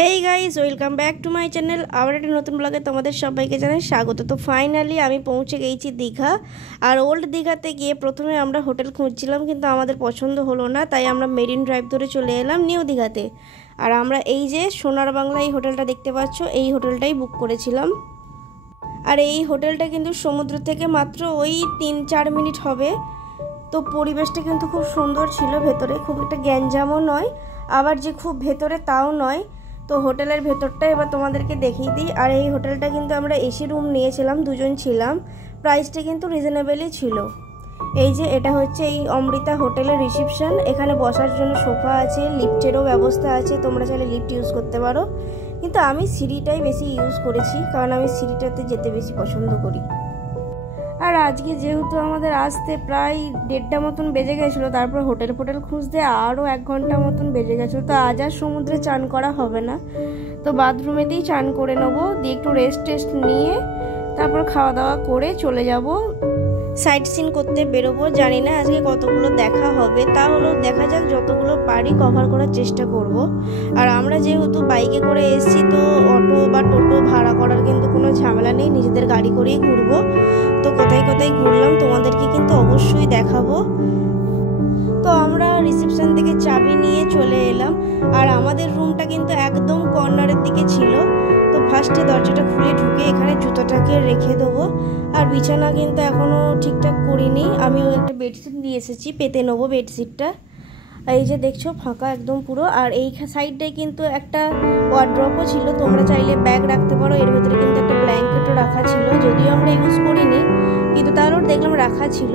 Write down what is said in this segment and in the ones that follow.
Hey guys, welcome back to my channel. আবার একটা নতুন ব্লগে তোমাদের সবাইকে জানাই স্বাগত। তো ফাইনালি আমি পৌঁছে গেছি দীঘা। আর ওল্ড দীঘাতে গিয়ে প্রথমে আমরা হোটেল খুঁজছিলাম, কিন্তু আমাদের পছন্দ হলো না, তাই আমরা মেরিন ড্রাইভ ধরে চলে এলাম নিউ দীঘাতে। আর আমরা এই যে সোনার বাংলা এই হোটেলটা দেখতে পাচ্ছ, এই হোটেলটাই বুক করেছিলাম। আর এই হোটেলটা কিন্তু সমুদ্র থেকে মাত্র ওই 3-4 মিনিট হবে। তো পরিবেশটা কিন্তু খুব সুন্দর ছিল, ভেতরে খুব একটা গ্যাঞ্জামও নয়, আবার যে খুব ভেতরে তাও নয়। তো হোটেলের ভেতরটা এবার তোমাদেরকে দেখিয়ে দিই। আর এই হোটেলটা কিন্তু আমরা এসি রুম নিয়েছিলাম, দুজন ছিলাম, প্রাইসটা কিন্তু রিজনেবলই ছিল। এই যে এটা হচ্ছে এই অমৃতা হোটেলের রিসেপশন। এখানে বসার জন্য সোফা আছে, লিফটেরও ব্যবস্থা আছে, তোমরা চাইলে লিফট ইউজ করতে পারো, কিন্তু আমি সিঁড়িটাই বেশি ইউজ করেছি, কারণ আমি সিঁড়িটাতে যেতে বেশি পছন্দ করি। আর আজকে যেহেতু আমাদের আসতে প্রায় 1:30 মতন বেজে গেছিলো, তারপর হোটেল খুঁজতে আরও 1 ঘন্টা মতন বেজে গেছিলো। তো আজ আর সমুদ্রে চান করা হবে না, তো বাথরুমেতেই চান করে নেবো, দিয়ে একটু রেস্ট নিয়ে তারপর খাওয়া দাওয়া করে চলে যাব সাইট সিন করতে বেরোবো। জানি না আজকে কতগুলো দেখা হবে, তা হলেও দেখা যাক, যতগুলো পারি কভার করার চেষ্টা করব। আর আমরা যেহেতু বাইকে করে এসেছি, তো অটো বা টোটো ভাড়া করার কিন্তু কোনো ঝামেলা নেই, নিজেদের গাড়ি করেই ঘুরবো। তো কোথায় ঘুরলাম তোমাদেরকে কিন্তু অবশ্যই দেখাবো। তো আমরা রিসেপশন থেকে চাবি নিয়ে চলে এলাম। আর আমাদের রুমটা কিন্তু একদম কর্নারের দিকে ছিল। তো ফার্স্টে দরজাটা খুলে ঢুকে এখানে জুতোটাকে রেখে দেবো। আর বিছানা কিন্তু এখনও ঠিকঠাক করিনি, আমিও একটা বেডশিট নিয়ে এসেছি, পেতে নেবো বেডশিটটা। এই যে দেখছো ফাঁকা একদম পুরো। আর এই সাইডটায় কিন্তু একটা ওয়ার্ড্রপও ছিল, তোমরা চাইলে ব্যাগ রাখতে পারো। এর ভেতরে কিন্তু একটা ব্ল্যাঙ্কেটও রাখা ছিল, যদিও আমরা ইউজ করিনি, কিন্তু তারও দেখলাম রাখা ছিল।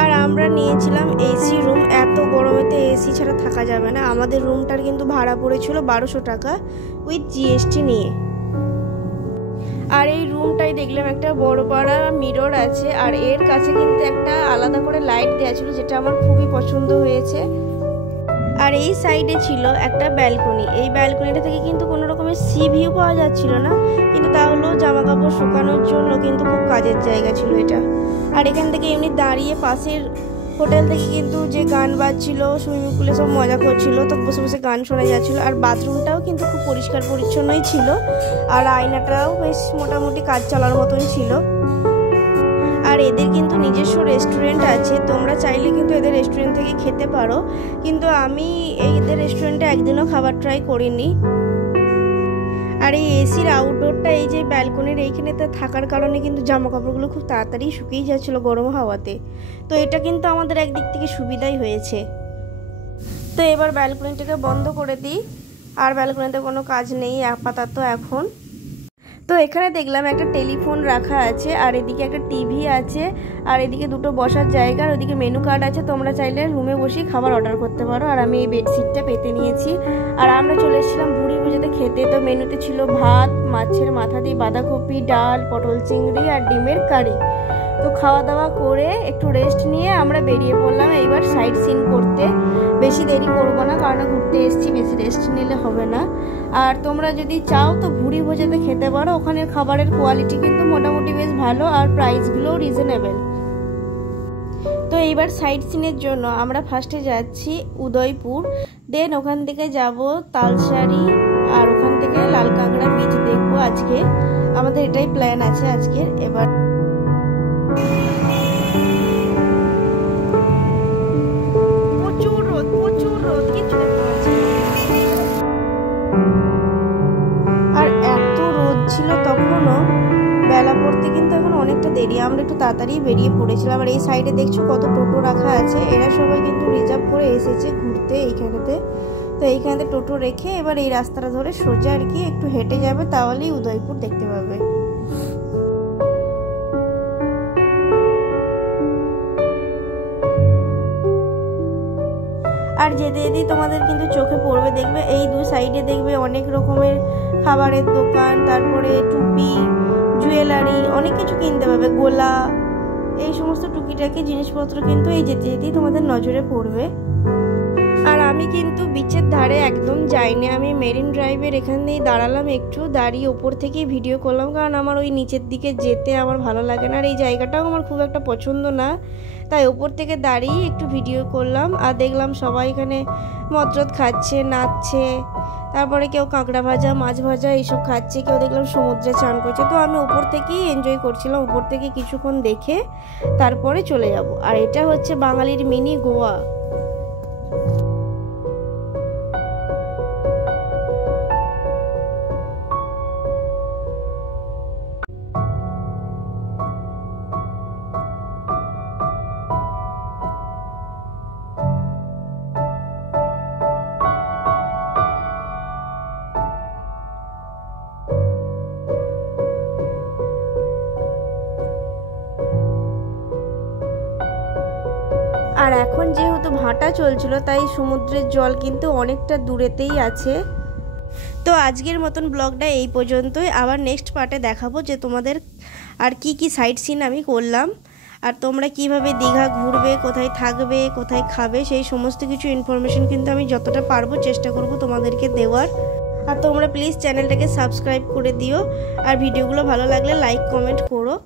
আর আমরা নিয়েছিলাম এসি রুম, এত গরমেতে এসি ছাড়া থাকা যাবে না। আমাদের রুমটার কিন্তু ভাড়া পড়েছিল 1200 টাকা উইথ জিএসটি নিয়ে। আর এই রুমটাই দেখলাম একটা বড় পাড়া মিরর আছে, আর এর কাছে কিন্তু একটা আলাদা করে লাইট দেওয়া ছিল, যেটা আমার খুবই পছন্দ হয়েছে। আর এই সাইডে ছিল একটা ব্যালকনি, এই ব্যালকনিটা থেকে কিন্তু কোনো রকমের সি ভিউ পাওয়া যাচ্ছিল না, কিন্তু তাহলে জামা কাপড় শুকানোর জন্য কিন্তু খুব কাজের জায়গা ছিল এটা। আর এখান থেকে এমনি দাঁড়িয়ে পাশের হোটেল থেকে কিন্তু যে গান বাজছিল, সুইমিং পুলে সব মজা করছিল, তো বসে বসে গান শোনা যাচ্ছিল। আর বাথরুমটাও কিন্তু খুব পরিষ্কার পরিচ্ছন্নই ছিল, আর আয়নাটাও বেশ মোটামুটি কাজ চলার মতন ছিল। আর এদের কিন্তু নিজস্ব রেস্টুরেন্ট আছে, তোমরা চাইলে কিন্তু এদের রেস্টুরেন্ট থেকে খেতে পারো, কিন্তু আমি এদের রেস্টুরেন্টে একদিনও খাবার ট্রাই করিনি। আর এই এসির আউটডোরটা এই যে ব্যালকনির এইখানেতে থাকার কারণে কিন্তু জামা কাপড়গুলো খুব তাড়াতাড়ি শুকিয়ে যাচ্ছিলো গরম হাওয়াতে, তো এটা কিন্তু আমাদের একদিক থেকে সুবিধাই হয়েছে। তো এবার ব্যালকনিটাকে বন্ধ করে দিই, আর ব্যালকনিতে কোনো কাজ নেই আপাতত এখন। তো এখানে দেখলাম একটা টেলিফোন রাখা আছে, আর এদিকে একটা টিভি আছে, আর এদিকে দুটো বসার জায়গা, আর ওদিকে মেনু কার্ড আছে, তোমরা চাইলে রুমে বসেই খাবার অর্ডার করতে পারো। আর আমি এই বেডশিটটা পেতে নিয়েছি। আর আমরা চলে এসেছিলাম ভুড়ি ভুজিতে খেতে। তো মেনুতে ছিল ভাত, মাছের মাথা দিয়ে বাঁধাকপি, ডাল, পটল চিংড়ি আর ডিমের কারি। তো খাওয়া দাওয়া করে একটু রেস্ট নিয়ে আমরা বেরিয়ে পড়লাম এইবার সাইট সিন করতে। বেশি দেরি করবো না, কারণ ঘুরতে এসেছি, বেশি রেস্ট নিলে হবে না। আর তোমরা যদি চাও তো ভুড়ি ভোজাতে খেতে পারো, ওখানের খাবারের কোয়ালিটি কিন্তু মোটামুটি বেশ ভালো, আর প্রাইসগুলোও রিজনেবল। তো এইবার সাইট সিনের জন্য আমরা ফার্স্টে যাচ্ছি উদয়পুর, দেন ওখান থেকে যাব তালসারি, আর ওখান থেকে লাল কাঁকড়া বিচ দেখবো আজকে। আমাদের এটাই প্ল্যান আছে আজকের। এবার প্রচুর রোদ কিছু দেখতে পাচ্ছি। আর এত রোদ ছিল তখনও, বেলা পড়তে কিন্তু এখন অনেকটা দেরি, আমরা একটু তাড়াতাড়ি বেরিয়ে পড়েছিলাম। আর এই সাইডে দেখছো কত টোটো রাখা আছে, এরা সবাই কিন্তু রিজার্ভ করে এসেছে ঘুরতে এইখানেতে। তো এইখানেতে টোটো রেখে এবার এই রাস্তাটা ধরে সোজা আর কি একটু হেঁটে যাবে, তাহলেই উদয়পুর দেখতে পাবে। আর যেতে যেতেই তোমাদের কিন্তু চোখে পড়বে, দেখবে এই দু সাইডে দেখবে অনেক রকমের খাবারের দোকান, তারপরে টুপি, জুয়েলারি, অনেক কিছু কিনতে পারবে, গোলা, এই সমস্ত টুকিটাকি জিনিসপত্র কিন্তু এই যেতে যেতেই তোমাদের নজরে পড়বে। আর আমি কিন্তু বিচের ধারে একদম যাইনি, আমি মেরিন ড্রাইভের এখানেই দাঁড়ালাম, একটু দাঁড়িয়ে ওপর থেকেই ভিডিও করলাম, কারণ আমার ওই নিচের দিকে যেতে আমার ভালো লাগে না, আর এই জায়গাটাও আমার খুব একটা পছন্দ না, তাই ওপর থেকে দাঁড়িয়ে একটু ভিডিও করলাম। আর দেখলাম সবাই এখানে মদরদ খাচ্ছে, নাচছে, তারপরে কেউ কাঁকড়া ভাজা, মাছ ভাজা এইসব খাচ্ছে, কেউ দেখলাম সমুদ্রে চান করছে। তো আমি উপর থেকেই এনজয় করছিলাম, উপর থেকে কিছুক্ষণ দেখে তারপরে চলে যাব। আর এটা হচ্ছে বাঙালির মিনি গোয়া। আর এখন যেহেতু ভাটা চলছিল তাই সমুদ্রের জল কিন্তু অনেকটা দূরেতেই আছে। তো আজকের মতন ব্লগটা এই পর্যন্তই। আবার নেক্সট পার্টে দেখাবো যে তোমাদের আর কি কি সাইট সিন আমি করলাম, আর তোমরা কিভাবে দীঘা ঘুরবে, কোথায় থাকবে, কোথায় খাবে, সেই সমস্ত কিছু ইনফরমেশন কিন্তু আমি যতটা পারবো চেষ্টা করব তোমাদেরকে দেওয়ার। আর তোমরা প্লিজ চ্যানেলটাকে সাবস্ক্রাইব করে দিও, আর ভিডিওগুলো ভালো লাগলে লাইক কমেন্ট করো।